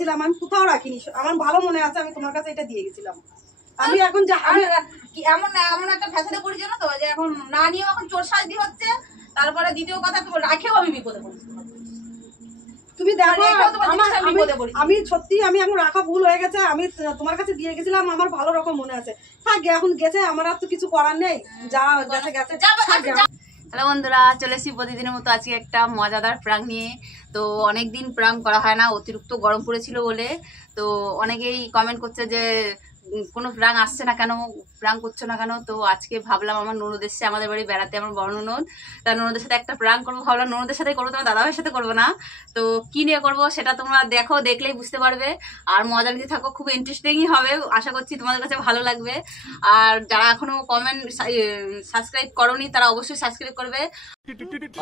গেছিলাম, আমি কোথাও রাখিনি, আমার ভালো মনে আছে আমি তোমার কাছে এটা দিয়ে গেছিলাম। আমি এখন এমন একটা ফ্যাশনে পড়েছে না তো, যে এখন না নিয়েও এখন চোর সাজদি হচ্ছে। তারপরে দ্বিতীয় কথা, তোমার রাখেও আমি বিপদে পড়েছি। তুমি দেখো আমি সত্যি আমি এখন রাখা ভুল হয়ে গেছে, আমি তোমার কাছে দিয়ে গেছিলাম, আমার ভালো রকম মনে আছে। থাক এখন গেছে, আমার আর তো কিছু করার নেই, যা গেছে গেছে। হ্যালো বন্ধুরা, চলে এসেছি প্রতিদিনের মতো আজকে একটা মজাদার প্রাঙ্ক নিয়ে। তো অনেকদিন প্রাঙ্ক করা হয় না, অতিরিক্ত গরম পড়েছিল বলে। তো অনেকেই কমেন্ট করছে যে কোনো প্রাঙ্ক আসছে না কেন, প্রাঙ্ক করছো না কেন। তো আজকে ভাবলাম আমার ননদ এসছে আমাদের বাড়ি বেড়াতে, আমার বড় ননদ। তার ননদের সাথে একটা প্রাঙ্ক করবো ভাবলাম, ননদের সাথে করবো, তোমার দাদাভাইয়ের সাথে করবো না। তো কি নিয়ে করবো সেটা তোমরা দেখো, দেখলেই বুঝতে পারবে। আর মজা নিতে থাকো, খুব ইন্টারেস্টিংই হবে, আশা করছি তোমাদের কাছে ভালো লাগবে। আর যারা এখনো কমেন্ট সাবস্ক্রাইব করোনি তারা অবশ্যই সাবস্ক্রাইব করবে।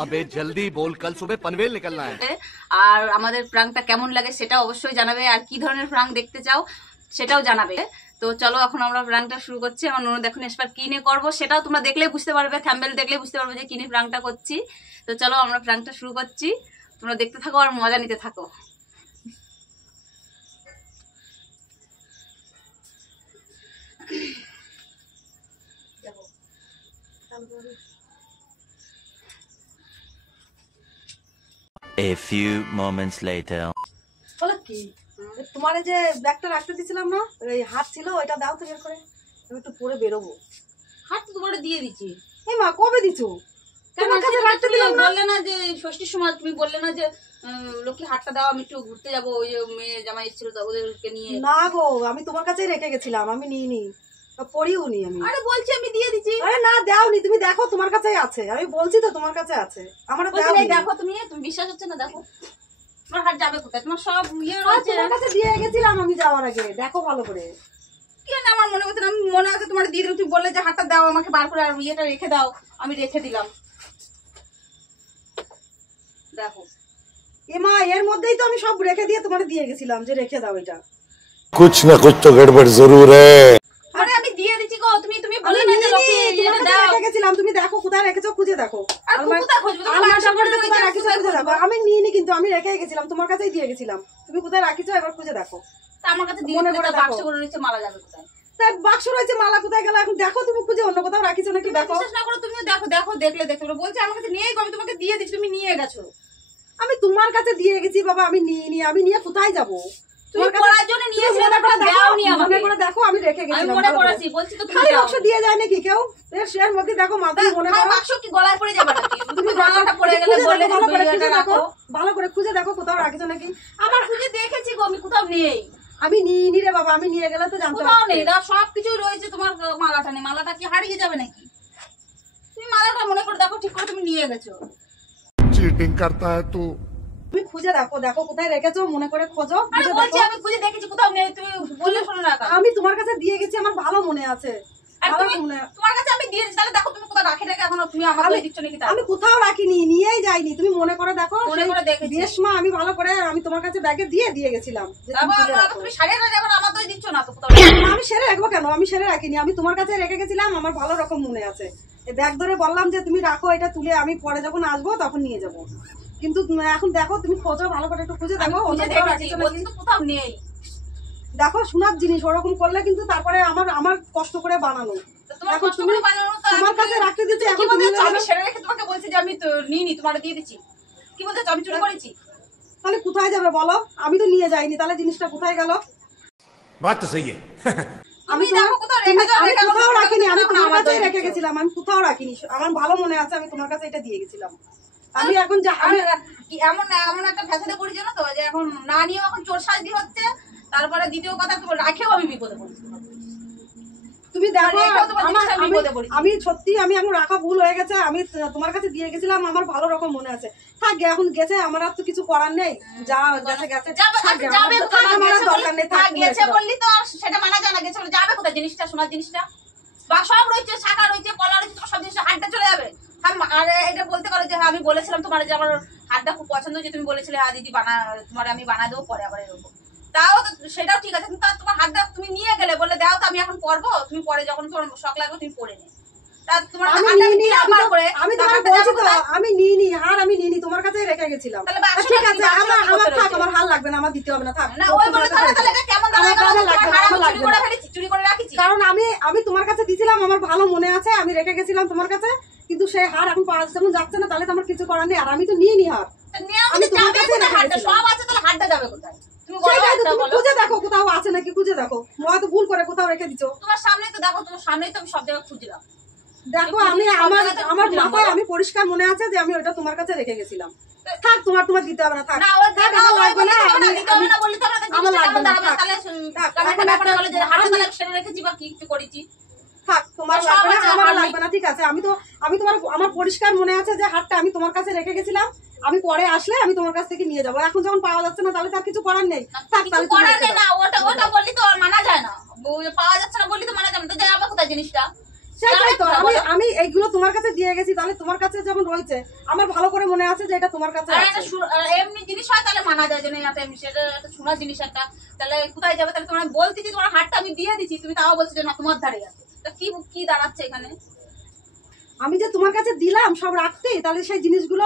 अबे जल्दी बोल, कल सुबह पनवेल निकलना है। আর আমাদের প্রাঙ্কটা কেমন লাগে সেটা অবশ্যই জানাবে, আর কি ধরনের প্রাঙ্ক দেখতে চাও সেটাও জানাবে। তো চলো এখন আমরা প্রাঙ্কটা শুরু করছি। আমার ননদ এখন এসবার কি নিয়ে করবো সেটাও তোমরা দেখলে বুঝতে পারবে, থাম্বনেল দেখলে বুঝতে পারবে যে কি নিয়ে প্রাঙ্কটা করছি। তো চলো আমরা প্রাঙ্কটা শুরু করছি, তোমরা দেখতে থাকো আর মজা নিতে থাকো। A few moments later. বলো কি, তোমার যে ব্যাগটা রাখতে দিছিলাম না, এই হাত ছিল, ওইটা দাও তো বের করে, আমি একটু পরে বেরোবো। হাত তো তোমার দিয়ে দিচ্ছি। এই মা কবে দিছো? তোমার কাছে রাখতে দিলাম না? বললে না যে ষষ্ঠীর সময় তুমি বললে না যে লক্ষ্মী হাতটা দাও, আমি একটু ঘুরতে যাবো, ওই মেয়ে জামাই এসেছিল তো ওদেরকে নিয়ে। না গো, আমি তোমার কাছেই রেখে গেছিলাম, আমি নিইনি, পড়িও নি আমি। আরে বলছি আমি দিয়ে দিচ্ছি। আরে না দাওনি, তুমি দেখো তোমার কাছেই আছে, আমি বলছি তো তোমার কাছে আছে, আমার দাওনি। দেখো তুমি বিশ্বাস হচ্ছে না, দেখো তোমার হাত যাবে কোথায়, তোমার সব ইয়ে রয়েছে। তোমার কাছে দিয়ে গেছিলাম আমি যাওয়ার আগে, দেখো ভালো করে। কি না আমার মনে করছে, আমি মনে আছে তোমার দিয়ে দিলাম, তুমি বললে যে হাতটা দাও আমাকে বার করে, আর ইয়েটা রেখে দাও, আমি রেখে দিলাম। দেখো এ মা, এর মধ্যেই তো আমি সব রেখে দিয়ে তোমার দিয়ে গেছিলাম যে রেখে দাও এটা। कुछ न कुछ तो गड़बड़ जरूर है। আরে আমি দিয়ে দিচ্ছি গো, তুমি বলে না যে লক্ষ্মী ইয়েটা দাও। রেখে গেছিলাম, তুমি দেখো কোথায় রেখেছো, খুঁজে দেখো। আর কোথায় খুঁজবে, তুমি বাক্সের মধ্যে কোথায় রাখিছো খুঁজে দেখো। আমি নিইনি কিন্তু, আমি রেখে গেছিলাম, তোমার কাছেই দিয়ে গেছিলাম, তুমি কোথায় রাখিছো এবার খুঁজে দেখো। তা আমার কাছে দিয়ে দিলে বাক্স করে নিচে মালা যাবে কোথায়? তাই বাক্স রয়েছে, মালা কোথায় গেল এখন দেখো, তুমি খুঁজে অন্য কোথাও রাখিছো নাকি দেখো। বিশ্বাস না করো তুমিও দেখো, দেখো দেখলে দেখতে পারো। বলছি আমার কাছে নিয়েই গো, আমি তোমাকে দিয়ে দিচ্ছি, তুমি নিয়ে গেছো। আমি তোমার কাছে দিয়ে গেছি বাবা, আমি নিইনি, আমি নিয়ে কোথায় যাবো? তুমি পড়ার জন্য নিয়েছিলে, তারপরে দাওনি আমাকে। মনে করে দেখো আমি রেখে গেছিলাম, আমি মনে করেছি, বলছি তো তুমি খালি দাও। বাক্স দিয়ে যায় নাকি কেউ? এর মধ্যে দেখো মাথায় মনে করো, বাক্স কি গলায় পড়ে যাবে নাকি? তুমি গলাটা পড়ে গেলে বললে ভালো করে যে খুঁজে দেখো, রাখো। ভালো করে খুঁজে দেখো কোথাও রাখিছো নাকি। আমার খুঁজে দেখেছি গো, আমি কোথাও নেই। আমি নিইনি রে বাবা, আমি নিয়ে গেলে তো জানতে কোথাও পারছি। নেই, দাও সবকিছু রয়েছে, তোমার মালাটা নেই। মালাটা কি হারিয়ে যাবে নাকি? তুমি মালাটা মনে করে দেখো, ঠিক করে তুমি নিয়ে গেছো। चीटिंग करता है तू। তুমি খুঁজে দেখো, দেখো কোথায় রেখেছো, মনে করে খোঁজো, আরে খুঁজে বলছি দেখো। আমি খুঁজে দেখেছি, কোথাও নেই, তুমি বললে শোনো না। আমি তোমার কাছে দিয়ে গেছি, আমার ভালো মনে আছে, আর ভালো তুমি মনে। তোমার কাছে আমি দিয়ে দিচ্ছি, তাহলে দেখো তুমি কোথাও রাখে রাখে এখন তুমি আমাকে দিচ্ছ নাকি? আমি কোথাও রাখিনি, নিয়েই যাইনি, তুমি মনে করে দেখো। মনে করে দেখেছি। বেশ মা, আমি ভালো করে আমি তোমার কাছে ব্যাগে দিয়ে গেছিলাম যে তুমি খুঁজে রাখো। তুমি সারিয়ে রাখে এখন আমার তো দিচ্ছ না তো কোথাও। আমি সেরে রাখবো কেন, আমি সেরে রাখিনি, আমি তোমার কাছে রেখে গেছিলাম, আমার ভালো রকম মনে আছে। এই ব্যাগ ধরে বললাম যে তুমি রাখো, এটা তুলে আমি পরে যখন আসবো তখন নিয়ে যাবো। কিন্তু এখন দেখো তুমি খোঁজো ভালো করে, একটু খুঁজে দেখো, খুঁজে দেখেছি, বলছি তো কোথাও নেই। দেখো সোনার জিনিস ওরকম করলে কিন্তু তারপরে আমার কষ্ট করে বানানো। এখন তুমি তোমার কাছে রাখতে দিচ্ছি, এখন তুমি আমি সেরে রেখে তোমাকে বলছি যে আমি তো নিইনি, তোমার দিয়ে দিচ্ছি। কি বলতে আমি চুরি করেছি? তাহলে কোথায় যাবে বলো? আমি তো নিয়ে যাইনি, তাহলে জিনিসটা কোথায় গেল? बात तो सही है। আমি দেখো কোথাও রেখে যাও, আমি রেখে যাও, কোথাও রাখিনি, আমি তখন তোমার আমার কাছেই দিয়ে রেখে দিচ্ছ। গেছিলাম, আমি কোথাও রাখিনি, আমার ভালো মনে আছে আমি তোমার কাছে এটা দিয়ে গেছিলাম। আমি এখন এমন একটা ফ্যাশনে পড়েছে না তো, যে এখন না নিয়েও এখন চোর সাজদি হচ্ছে। তারপরে দ্বিতীয় কথা, তোমার রাখেও আমি বিপদে পড়েছি। তুমি দেখো রেখেও তোমার জিনিসটা আমি বিপদে পড়েছি। আমি সত্যি আমি এখন রাখা ভুল হয়ে গেছে, আমি তোমার কাছে দিয়ে গেছিলাম, আমার ভালো রকম মনে আছে। থাক এখন গেছে, আমার আর তো কিছু করার নেই, যা গেছে গেছে। যাবে কোথায়? আমার আর দরকার নেই, থাক গেছে বললি তো আর সেটা মানা যায় না। গেছে বলে যাবে কোথায়? জিনিসটা, সোনার জিনিসটা বা সব রয়েছে, শাখা রয়েছে, কলা রয়েছে, তোমার সব জিনিস হাতটা চলে যাবে। আর এটা বলতে পারো যে আমি বলেছিলাম তোমার যে আমার হাতটা খুব পছন্দ, যে তুমি বলেছিলে হ্যাঁ দিদি তোমার আমি বানায় দেবো পরে আবার এরকম। তাও তো সেটাও ঠিক আছে, কিন্তু তোমার হাতটা তুমি নিয়ে গেলে বলে দাও তো আমি এখন পরবো, তুমি পরে যখন তোমার শখ লাগবে তুমি পরে নে। তোমার আমি হাতটা নিইনি, দিলাম বার করে, আমি তা তোমার হাতটা বলছি যাবো তো, কোথায়? আমি নিইনি হার, আমি নিইনি, তোমার কাছেই রেখে গেছিলাম। তাহলে বাক্সটা ঠিক কি, আছে, বাক্সটা আমার কি আমার করতে থাক, রয়েছে? আমার হার লাগবে না, আমার দিতে হবে না, থাক। না ওই বলে তাহলে কেমন দাঁড়ায় গেল? আমার তোমার লাগবে হার না, আমি আমার চুরি লাগবে করে না। ফেলেছি, চুরি করে রাখিছি। কারণ আমি তোমার কাছে দিছিলাম, আমার ভালো মনে আছে, আমি রেখে গেছিলাম তোমার কাছে, কিন্তু সেই হার এখন পাওয়া যখন যাচ্ছে না, তাহলে তো আমার কিছু করার নেই। আর আমি তো নিইনি হার, তা নেওয়া আমি তো তোমার যাবে কাছে কোথায় রেখে হারটা? গেছিলাম। সব আছে, তাহলে হারটা যাবে কোথায়? তুমি বলো সেটাই তো, একটা তুমি বলো। খুঁজে দেখো কোথাও আছে নাকি, খুঁজে দেখো। হয়তো ভুল করে কোথাও রেখে দিছো। তোমার সামনেই তো দেখো, তোমার সামনেই তো আমি সব জায়গায় খুঁজলাম। দেখো তুমি আমি সব আমার জায়গাতে আমার খুঁজলাম, মাথায় বলো। আমি পরিষ্কার মনে আছে যে আমি ওটা তোমার কাছে রেখে গেছিলাম। থাক, তোমার দিতে হবে না, থাক। না, ওই থাক, না, আমার ওই লাগবে বলে না, দিতে হবে না, আমি- দিতে হবে না বললে তো আমরা তো আমার জিনিসটা লাগবে কেমন না, দাঁড়াবে? থাক। তাহলে থাক, কারণ এখন একটা ব্যাপার একটা- হলো যে হারটা তাহলে আমি সেরে রেখেছি বা কিছু করেছি। থাক, তোমার সব লাগবে না, আছে, আমার হার নেই। লাগবে না, ঠিক আছে। আমি তোমার আমার পরিষ্কার মনে আছে যে হারটা আমি তোমার কাছে রেখে গেছিলাম। আমি পরে আসলে আমি তোমার কাছ থেকে নিয়ে যাবো। এখন যখন পাওয়া যাচ্ছে না, তাহলে তার কিছু করার নেই। থাক, কিছু তাহলে তুমি করার রেখে নেই না, দাও। ওটা বললি তো আর মানা যায় না। পাওয়া যাচ্ছে না বললি তো মানা যাবে না, তো যাবে কোথায় জিনিসটা? সেটাই তো, যাবে আমি কোথায়? আমি এইগুলো তোমার কাছে দিয়ে গেছি, তাহলে তোমার কাছে যখন রয়েছে, আমার ভালো করে মনে আছে যে এটা তোমার কাছে আর আছে। একটা আর এমনি জিনিস হয় তাহলে মানা যায় যে না, এটা এমনি সেটা একটা শোনা জিনিস একটা, তাহলে কোথায় যাবে? তাহলে তোমার বলতেছি তোমার হাতটা আমি দিয়ে দিচ্ছি, তুমি তাও বলছো যে না তোমার ধারে আছে। তা কি কি দাঁড়াচ্ছে এখানে? আমি যে তোমার কাছে দিলাম সব রাখতে, তাহলে সেই জিনিসগুলো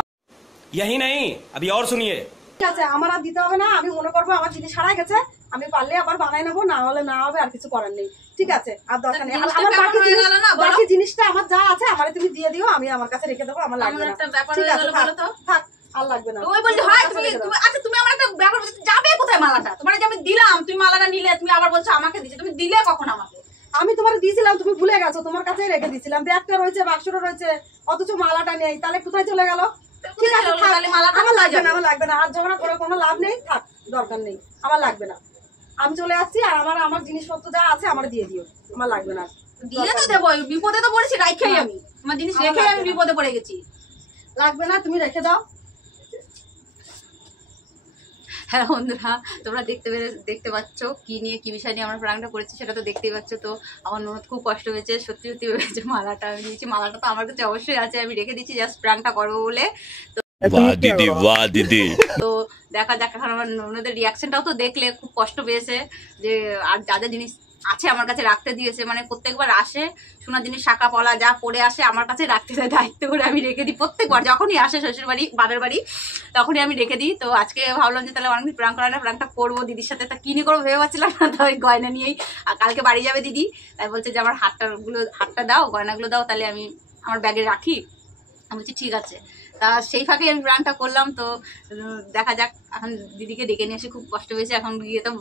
यही नहीं अभी और सुनिए। ঠিক আছে, আমার আর দিতে হবে না। আমি মনে করবো আমার জিনিস হারাই গেছে, আমি পারলে আবার বানাই নেবো, না হলে না হবে, আর কিছু করার নেই। ঠিক আছে, আর দরকার নেই। আর জিনিসটা আমার কেমন বাকি হয়ে জিনিস, গেল না, বলো? বাকি জিনিসটা আমার যা আছে আমারে তুমি দিয়ে দিও, আমি আমার কাছে রেখে দেবো, আমার লাগবে কেমন না। একটা ব্যাপার ঠিক হয়ে আছে, গেল, থাক, বলো তো? থাক, আর লাগবে না। তো ওই বলছি আমার হয় কাছে তুমি রেখে দাও। আচ্ছা তুমি আমার একটা ব্যাপার বলছো, যাবে কোথায় মালাটা? তোমার যে আমি দিলাম, তুমি মালাটা নিলে, তুমি আবার বলছো আমাকে দিচ্ছে। তুমি দিলে কখন আমাকে? আমি তোমার দিয়েছিলাম, তুমি ভুলে গেছো, তোমার কাছেই রেখে দিয়েছিলাম। ব্যাগটা রয়েছে, বাক্সটা রয়েছে, অথচ মালাটা নেই, তাহলে কোথায় চলে গেল? ঠিক আছে, চলে গেলো, থাক, তাহলে মালাটা আমার কোথায় লাগবে না, যাবে? আমার লাগবে না। আর ঝগড়া করে কোনো লাভ নেই, থাক, দরকার নেই, আমার লাগবে না। আমি চলে আসছি, আর আমার জিনিসপত্র যা আছে আমার দিয়ে দিও, আমার লাগবে না। দিয়ে তো দেবো, বিপদে তো পড়েছি, রাইখাই আমি আমার জিনিস আমার রেখে লাগবে আমি না। বিপদে পড়ে গেছি। লাগবে না, তুমি রেখে দাও। হ্যাঁ বন্ধুরা, তোমরা দেখতে পাচ্ছ কি নিয়ে কি বিষয় নিয়ে আমরা প্রাণটা করেছি, সেটা তো দেখতেই পাচ্ছ। তো আমার ননদ খুব কষ্ট হয়েছে, সত্যি সত্যি ভেবেছে মালাটা আমি দিয়েছি। মালাটা তো আমার কাছে অবশ্যই আছে, আমি রেখে দিচ্ছি জাস্ট প্রাণটা করবো বলে। वाह दीदी वाह दीदी। তো দেখা যাক এখন আমার ননদের রিয়াকশনটাও তো দেখলে, খুব কষ্ট পেয়েছে যে আর যা যা জিনিস আছে আমার কাছে রাখতে দিয়েছে, মানে প্রত্যেকবার আসে সোনার জিনিস শাঁকা পলা যা পড়ে আসে আমার কাছে রাখতে দেয়, দায়িত্ব করে আমি রেখে দিই। প্রত্যেকবার যখনই আসে শ্বশুর বাড়ি বাপের বাড়ি তখনই আমি রেখে দিই। তো আজকে ভাবলাম যে তাহলে অনেকদিন প্রাণ করা না, প্রাণটা করবো দিদির সাথে। তা কিনে করবো ভেবে পাচ্ছিলাম না, তো ওই গয়না নিয়েই। আর কালকে বাড়ি যাবে দিদি, তাই বলছে যে আমার হাতটা দাও, গয়নাগুলো দাও, তাহলে আমি আমার ব্যাগে রাখি। আমি বলছি ঠিক আছে। তা সেই ফাঁকে আমি প্রাণটা করলাম। তো দেখা যাক, এখন দিদিকে ডেকে নিয়ে এসে খুব কষ্ট পেয়েছে। এখন গিয়ে তো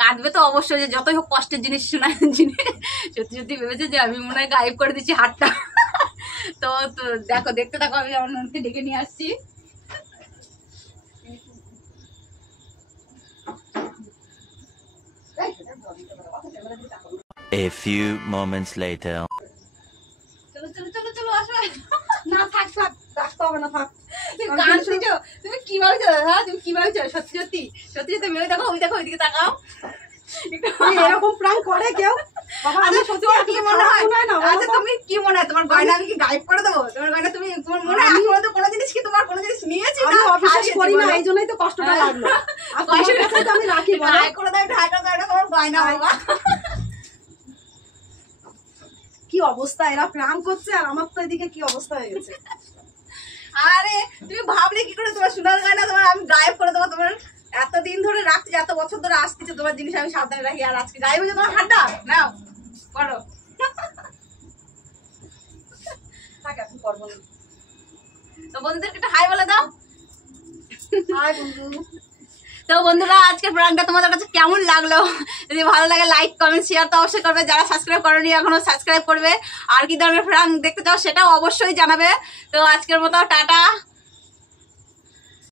কাঁদবে তো অবশ্যই, যে যতই হোক কষ্টের জিনিস শোনায় জিনিস। সত্যি সত্যি ভেবেছে যে আমি মনে হয় গায়েব করে দিচ্ছি হাতটা। তো দেখো, দেখতে থাকো, আমি আমার ননদকে ডেকে নিয়ে আসছি। A few moments later. চলো চলো চলো চলো, আসো। না, থাক, থাক, রাখতে হবে না, থাক। তুমি কাঁদছো, তুমি কি ভাবছো? হ্যাঁ তুমি কি ভাবছো? সত্যি সত্যি সত্যি সত্যি ভেবে দেখো, ওই দেখো, ওইদিকে তাকাও। এই এরকম প্রাণ করে কেউ? বাবা, আমি সত্যি তোমার আর কি কিছু মনে হয়? খারাপ মনে হয় না, বলো আচ্ছা তো? তুমি কি মনে হয়, তোমার গয়না আমি কি গায়েব করে দেবো? তোমার গয়না তোমার মনে হয় আমি- আমি কোনো জিনিস কি তোমার কোনো জিনিস নিয়েছি আমি না অবিশ্বাস হারিয়েছি করি না, বলো? এই জন্যই তো কষ্টটা হ্যাঁ। লাগলো। আর তোমার কাছে তো আমি রাখি, বলো। হাই করে দাও, একটু হাই করে দাও, এটা তোমার গয়না বাবা। কি অবস্থা, এরা প্রাণ করছে আর আমার তো এদিকে কি অবস্থা হয়ে গেছে। আরে তুমি ভাবলে কি করে তোমার সোনার গয়না তোমার আমি গায়েব করে দেবো? তোমার এতদিন ধরে রাখছি, এত বছর ধরে আসতেছে তোমার জিনিস আমি সাবধানে রাখি, আর আজকে গায়েব হয়ে তোমার হাতটা নাও করো। থাক, এখন করবো না। তো বন্ধুদেরকে একটা হাই বলে দাও। হাই বন্ধু। তো বন্ধুরা, আজকে প্রাঙ্কটা তোমাদের কাছে কেমন লাগলো? যদি ভালো লাগে লাইক কমেন্ট শেয়ার তো অবশ্যই করবে। যারা সাবস্ক্রাইব করোনি এখনো সাবস্ক্রাইব করবে। আর কি ধরনের প্রাঙ্ক দেখতে চাও সেটাও অবশ্যই জানাবে। তো আজকের মতো টাটা।